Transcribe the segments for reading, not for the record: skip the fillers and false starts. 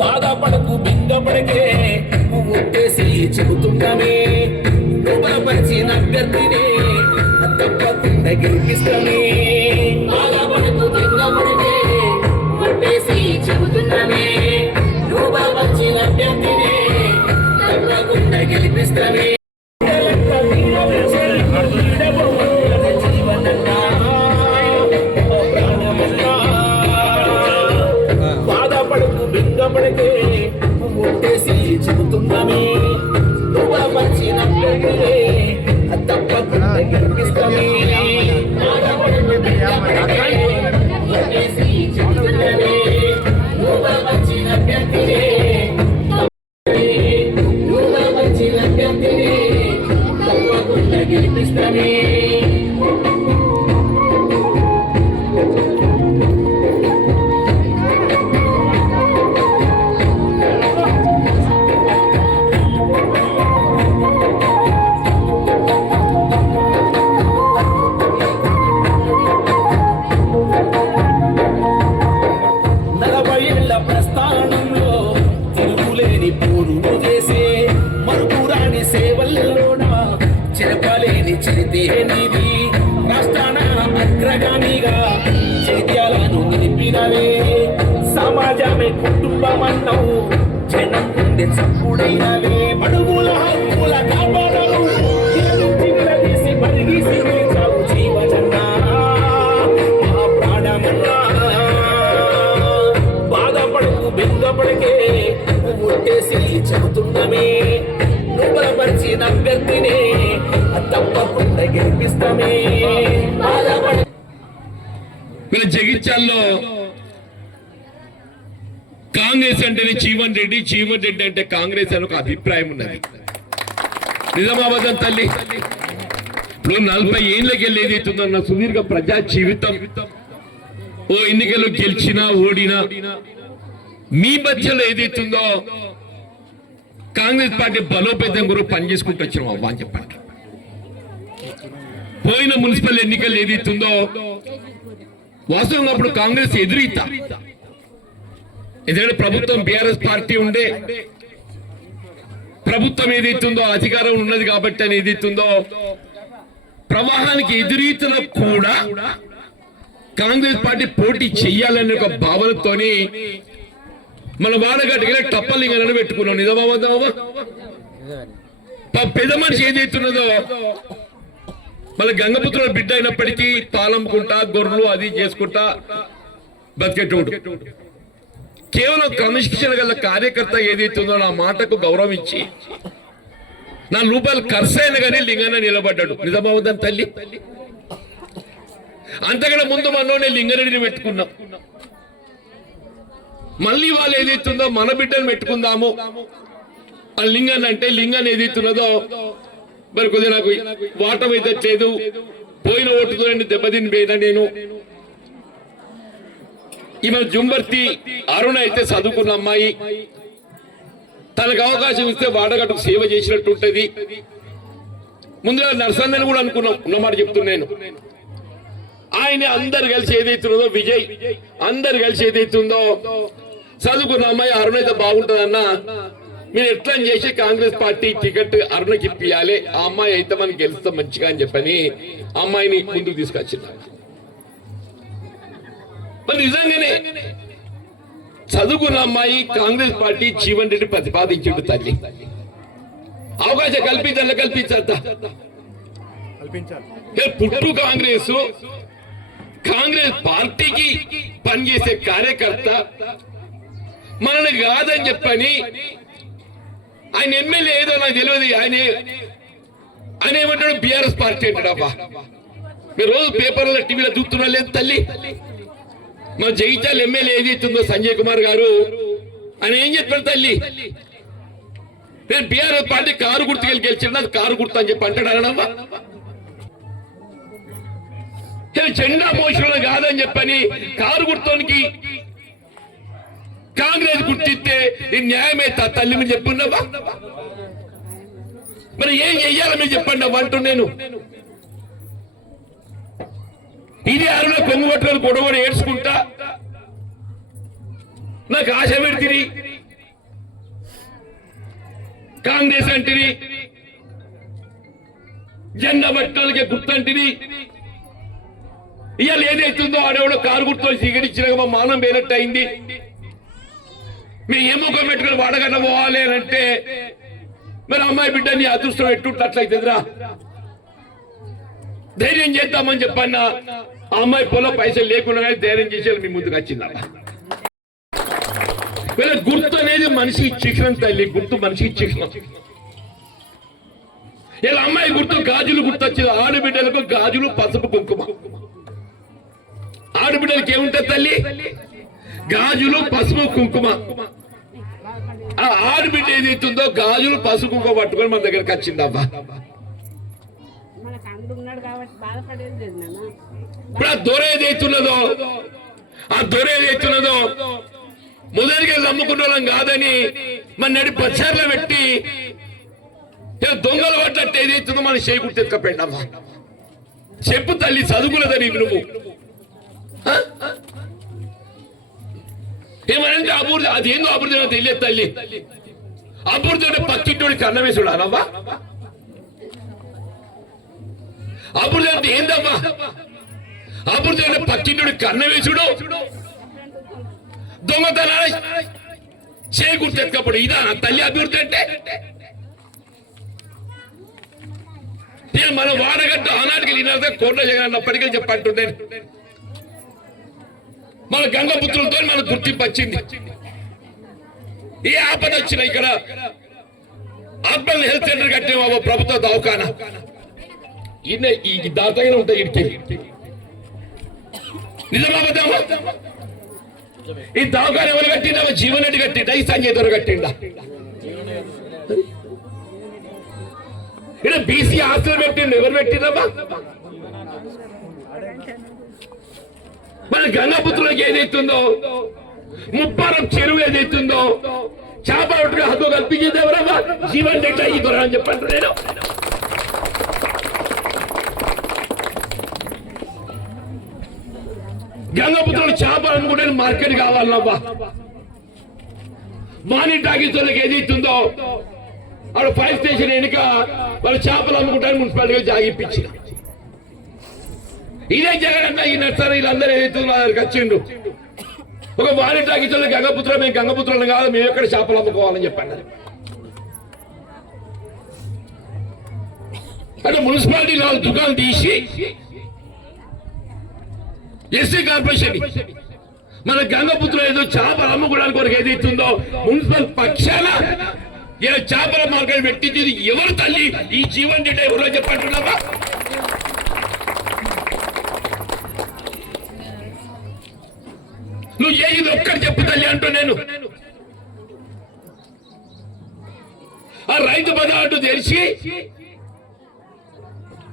బాధపడకు బెంగపడకే ముట్టేసి చెబుతుండనే రూపపరిచిన అభ్యర్థినే తప్పకుండా గెలిపిస్తానే. బాధపడకు బెంగపడకే ముట్టేసి చెబుతుండనే రూపపరిచిన అభ్యర్థినే తప్పకుండా గెలిపిస్తానే. బాధపడకు బెంగపడకే ముట్టేసి చెబుతున్నామే రూపపరిచిన అభ్యర్థినే తప్పకుండా గెలిపిస్తానే. బాధపడకు బెంగపడకే ముట్టేసి చెబుతున్నామే రూపపరిచిన అభ్యర్థినే రూపపరిచిన అభ్యర్థినే తప్పకుండా గెలిపిస్తానే. ప్రస్థానంలో తిరుగులేని పూరులు చేసే మరుపురాని సేవల్లోన చెరపలేని చరితే నీది. రాష్ట్రాన అగ్రగామిగా చైత్యాలను నిలిపినవే సమాజమే కుటుంబమన్నావు జనం గుండె చప్పుడైనవే. బడుగుల హక్కుల కాపాడవు తీసి పరిగీసి నిలిచావు జీవనన్నా మా ప్రాణమన్నా. బాధపడకు బెంగపడకే ముట్టేసి చెబుతున్నామే రూపపరిచిన అభ్యర్థినే తప్పకుండా గెలిపిస్తామే. వీళ్ళ జగిత్యాల్లో కాంగ్రెస్ అంటేనే జీవన్ రెడ్డి, జీవన్ రెడ్డి అంటే కాంగ్రెస్ అని ఒక అభిప్రాయం ఉన్నది. నిజామాబాద్ తల్లి ఇప్పుడు 40 ఏళ్ళకి వెళ్ళి ఏదైతుందన్న సుదీర్ఘ ప్రజా జీవితం ఓ ఎన్నికల్లో గెలిచినా ఓడినా మీ మధ్యలో ఏదైతుందో కాంగ్రెస్ పార్టీ బలోపేతం గురించి పనిచేసుకుంటూ వచ్చినాం అవ్వ అని చెప్పండి. పోయిన మున్సిపల్ ఎన్నికలు ఏదైతుందో వాస్తవంగా అప్పుడు కాంగ్రెస్ ఎదురీత ఎందుకంటే ప్రభుత్వం బీఆర్ఎస్ పార్టీ ఉండే ప్రభుత్వం ఏదైతుందో అధికారం ఉన్నది కాబట్టి అని ఏదైతుందో ప్రవాహానికి ఎదురీతలో కూడా కాంగ్రెస్ పార్టీ పోటీ చెయ్యాలనే ఒక భావనతోని మన వాడగట్టుగా టప్పలింగనని పెట్టుకున్నాం. నిజమావద్దామా పెద్ద మనిషి ఏదైతున్నదో మళ్ళీ గంగపుత్రుల బిడ్డ అయినప్పటికీ పాలమ్ముకుంటా గొర్రెలు అది చేసుకుంటా బతికేటోడు కేవలం క్రమశిక్షణ గల కార్యకర్త ఏదైతుందో నా మాటకు గౌరవం ఇచ్చి ₹4 ఖర్చు అయినా కానీ లింగన్న నిలబడ్డాడు. నిజమావద్దాం తల్లి. అంతకన్నా ముందు మనలోనే లింగారెడ్డిని పెట్టుకున్నాం. మళ్ళీ వాళ్ళు ఏదైతుందో మన బిడ్డను పెట్టుకుందాము ఆ లింగాన్ని అంటే లింగాన్ని ఏదైతున్నదో మరి కొద్దిగా నాకు వాటం అయితే లేదు పోయిన ఓటుతో దెబ్బతిని పోయినా నేను. ఈమె జుంబర్తి అరుణ అయితే చదువుకున్న అమ్మాయి తనకు అవకాశం ఇస్తే వాడగట్టుకు సేవ చేసినట్టు ఉంటది. ముందుగా నర్సన్నని కూడా అనుకున్నాం ఉన్నమాట చెప్తున్నాను. ఆయన అందరు కలిసి ఏదైతుందో విజయ్ అందరు కలిసి ఏదైతుందో చదువుకున్న అమ్మాయి అరుణ అయితే బాగుంటుందన్నా మీరు ఎట్లా చేసి కాంగ్రెస్ పార్టీ టికెట్ అరుణకి ఇప్పియాలి ఆ అమ్మాయి అయితే మనకి గెలుస్తాం మంచిగా అని చెప్పని అమ్మాయిని ముందుకు తీసుకొచ్చింది. మరి నిజంగానే చదువుకున్న అమ్మాయి కాంగ్రెస్ పార్టీ జీవన్ రెడ్డి ప్రతిపాదించిండు తల్లి. అవకాశం కల్పించాలి పుట్టు కాంగ్రెస్ పార్టీకి పనిచేసే కార్యకర్త మనని కాదని చెప్పని ఆయన ఎమ్మెల్యే ఏదో నాకు తెలియదు. ఆయన ఏమంటాడు బీఆర్ఎస్ పార్టీ అంటాడబ్బా. మీరు రోజు పేపర్లో టీవీలో చూస్తున్నా లేదు తల్లి. మన జగిత్యాల ఎమ్మెల్యే ఏదైతుందో సంజయ్ కుమార్ గారు ఆయన ఏం చెప్పాడు తల్లి నేను బీఆర్ఎస్ పార్టీ కారు గుర్తుకెళ్ళి గెలిచిన కారు గుర్తు అని చెప్పి అంటాడు అనమ్మా. జెండా మోషన్ కాదని చెప్పని కారు గుర్తోనికి కాంగ్రెస్ గుర్తిస్తే ఇది న్యాయమే తల్లి మీరు చెప్పున్నావా? మరి ఏం చెయ్యాలి మీరు చెప్పండి అంటూ నేను. ఇది అరుణ కొంగు పట్టుకొని గొడవ ఏడ్చుకుంటా నాకు ఆశ పెడితిరి. కాంగ్రెస్ అంటిని, జెండా పట్టాలకే గుర్తంటిని. ఇవాళ ఏదైతుందో ఆడెవడో కారు గుర్తులు సిగరిచ్చినాక మా మానం వేనట్టు అయింది. మేము ఏ ముఖం పెట్టుకుని వాడగట్ట పోవాలి అని అంటే మరి అమ్మాయి బిడ్డ నీ అదృష్టం ఎట్టుంటట్లయితుందిరా, ధైర్యం చేద్దామని చెప్పన్నా. ఆ అమ్మాయి పొలం పైసలు లేకుండా కానీ ధైర్యం చేసేది మీ ముందుకు వచ్చిందా? వీళ్ళ గుర్తు అనేది మనిషికి చిహ్నం తల్లి, గుర్తు మనిషికి చిహ్నం. ఇలా అమ్మాయి గుర్తు గాజులు గుర్తొచ్చింది. ఆడబిడ్డలకు గాజులు, పసుపు, కుంకుమ. ఆడబిడ్డలకి ఏముంటుంది తల్లి? గాజులు, పసుపు, కుంకుమ. ఆ ఆడబిడ్డ ఏదైతుందో గాజులు, పసుపు, కుంకుమ పట్టుకొని మన దగ్గరికి వచ్చిందమ్మా. ఇప్పుడు ఆ దొర ఏదైతున్నదో, ఆ దొర ఏదైతున్నదో మొదటిగా నమ్ముకున్న వాళ్ళం కాదని మన నడి బచ్చార్లో పెట్టి దొంగలు పడ్డట్టు ఏదైతుందో మనం చేయకుర్తి ఎత్తుకపోయిందమ్మా. చెప్పు తల్లి, చదువుకున్నదని నువ్వు ఏమనంటే అభివృద్ధి, అదేందో అభివృద్ధి తెలియదు తల్లి. అభివృద్ధి అంటే పక్కింటోడి కన్నవేసుడు అనవ్వా? అభివృద్ధి అంటే ఏందమ్మా? అభివృద్ధి అంటే పక్కింటోడి కన్నవేసుడు, దొంగతనాలు చేయకూడదు ఎత్తుకపోడు. ఇదా తల్లి అభివృద్ధి అంటే? నేను మన వాడగట్టు ఆనాటికి వినాలి కోట్ల జగన్ అప్పటికే చెప్పంటుండే. మన గంగపుత్రులతో మన గుర్తింపు వచ్చింది. ఏ ఆపద వచ్చినా ఇక్కడ అర్బన్ హెల్త్ సెంటర్ కట్టే ప్రభుత్వ దవాఖానా ఈ దాతగానే ఉంటాయి. ఇడికి నిజమాబద్దామా? ఈ దవాఖాన ఎవరు కట్టిందా? జీవన్ రెడ్డి కట్టిండా? ఈ సంజయ్ దొర కట్టిండా? ఇక్కడ బీసీ ఆస్తులు పెట్టిండు. ఎవరు పెట్టిందమ్మా? మన గంగాపుత్రులకు ఏదైతుందో, ముప్పారం చెరువు ఏదైతుందో, చేపట్టుగా హక్కు కల్పించేది ఎవరమ్మా? జీవన్ రెడ్డి ఈ దొర అని చెప్పండి. నేను గంగాపుత్రులు చేప అనుకుంటే మార్కెట్ కావాలన్నబ్బా. మాని టాకీస్ వాళ్ళకి ఏదైతుందో అక్కడ ఫైర్ స్టేషన్ వెనుక వాళ్ళు చేపలు అమ్ముకుంటారు మున్సిపాలిటీగా జాగిపించిన. ఇదే జగన్ ఈ నర్సరీ వీళ్ళందరూ ఏదైతుందో వచ్చిండు. ఒక మాని టాకీస్ వాళ్ళకి గంగపుత్ర, మేము గంగపుత్రులను కాదు, మేము ఎక్కడ చేపలు అమ్ముకోవాలని చెప్పండి. అంటే మున్సిపాలిటీ నాలుగు దుకాణాలు తీసి ఎస్సీ కార్పొరేషన్ మన గంగపుత్రులు ఏదో చేపలు అమ్ముకోవడానికి కొరకు ఏదైతుందో మున్సిపల్ పక్షాన ఇలా చేపల మార్కెట్ పెట్టింది ఎవరు తల్లి? ఈ జీవన్ రెడ్డి ఎవరో చెప్పంటున్నావా? నువ్వు ఏది ఒక్కటి చెప్పు తల్లి అంటూ నేను. ఆ రైతు బజార్ తెరిచి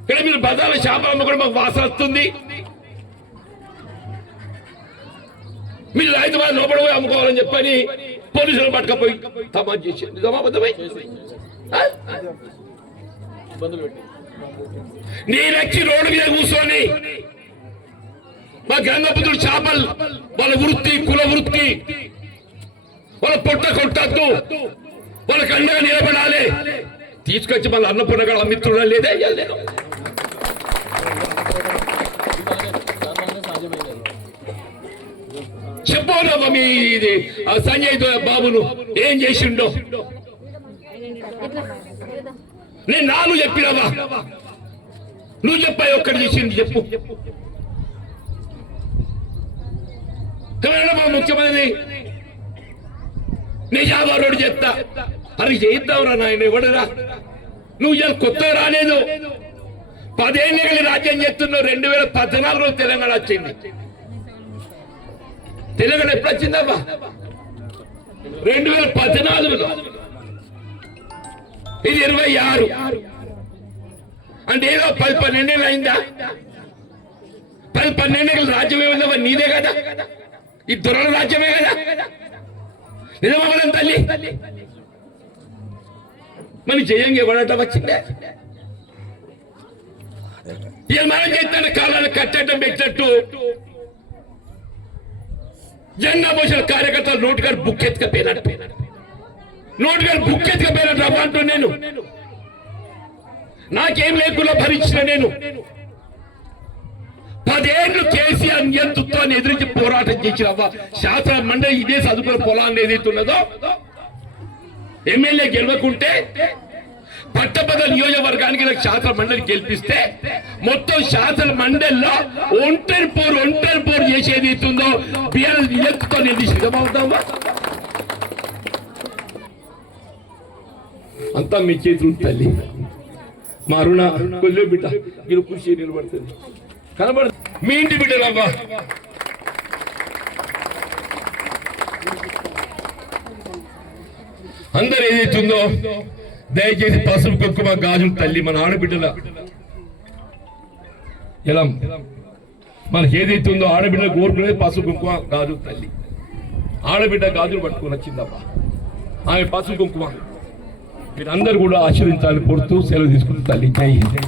ఇక్కడ మీరు బజార్లో చేపలు అమ్ముకోవడం మాకు వాసన వస్తుంది. మీరు రైతు బాధ లోపల పోయి అమ్ముకోవాలని చెప్పని పోలీసులు పట్టుకపోయి తమాజ్ చేశారు. నిజమాబద్ధమై నేనొచ్చి రోడ్డు మీద కూర్చొని మా గంగపుత్రుడు చేపలు వాళ్ళ వృత్తి, కుల వృత్తి, వాళ్ళ పొట్ట కొట్టద్దు, వాళ్ళకి అండగా నిలబడాలి. తీసుకొచ్చి మళ్ళీ అన్నపూర్ణగా అమ్మిత్రుడా లేదా? చెప్పావు మీ సంజయ్ బాబును ఏం చేసిండో నేను నాలుగు చెప్పినావా? నువ్వు చెప్పాయి ఒక్కటి చేసింది చెప్పు. ముఖ్యమంత్రి నిజామాబాద్ చెప్తా, అది చేద్దాంరా నాయన, ఎవడరా నువ్వు ఇలా కొత్త రాలేదు. 10 ఏళ్ళకి రాజ్యం చేస్తున్నావు. 2014లో తెలంగాణ వచ్చింది. తెలంగాణ ఎప్పుడు వచ్చిందమ్మా? 2014లో. ఇది 26 అంటే ఏదో 10-12 ఏళ్ళు అయిందా? 10-12 ఏళ్ళు రాజ్యం ఏముందా? నీదే కదా, ఈ దొరల రాజ్యమే కదా. నిజమవ్వలేం తల్లి? మరి జయంగా ఎవడట వచ్చిందే? ఇక మనం చేస్తాడు కాలాలు కట్టడం పెట్టినట్టు జెండా మోసిన కార్యకర్తలు నోటుగారు బుక్ ఎత్తుకపోయినట్టు రవ్వ అంటూ నేను నాకేం లేకుండా భరించిన నేను 10 ఏళ్ళు కేసీఆర్ నియంతృత్వాన్ని ఎదిరించి పోరాటం చేసినవ్వ. శాసన మండలి ఇదే చదువుకున్న పొలాన్ని ఏదైతున్నదో ఎమ్మెల్యే గెలవకుంటే పట్టభద్ర నియోజకవర్గానికి నాకు శాసన మండలి గెలిపిస్తే మొత్తం శాసన మండలిలో ఒంటరి పోరు చేసేది అవుతుందో బీఆర్ఎస్ నియంతృత్వం నేను సిద్ధమవుతావా? అంతా మీ చేతులు తల్లి. మా అరుణ కొల్లే బిడ్డ మీరు కృషి నిలబడుతుంది కనబడు. మీ ఇంటి బిడ్డలవ్వా. అందరు ఏదైతుందో దయచేసి పసుపు కుంకుమ గాజులు తల్లి మన ఆడబిడ్డల ఎలా మనకి ఏదైతుందో ఆడబిడ్డలు కోరుకునేది పసుపు కుంకుమ గాజులు తల్లి. ఆడబిడ్డ గాజులు పట్టుకుని వచ్చిందమ్మా. ఆమె పసుపు కుంకుమ మీరందరూ కూడా ఆశీర్వించాలని కోరుతూ సెలవు తీసుకుని తల్లి. జై హింద్.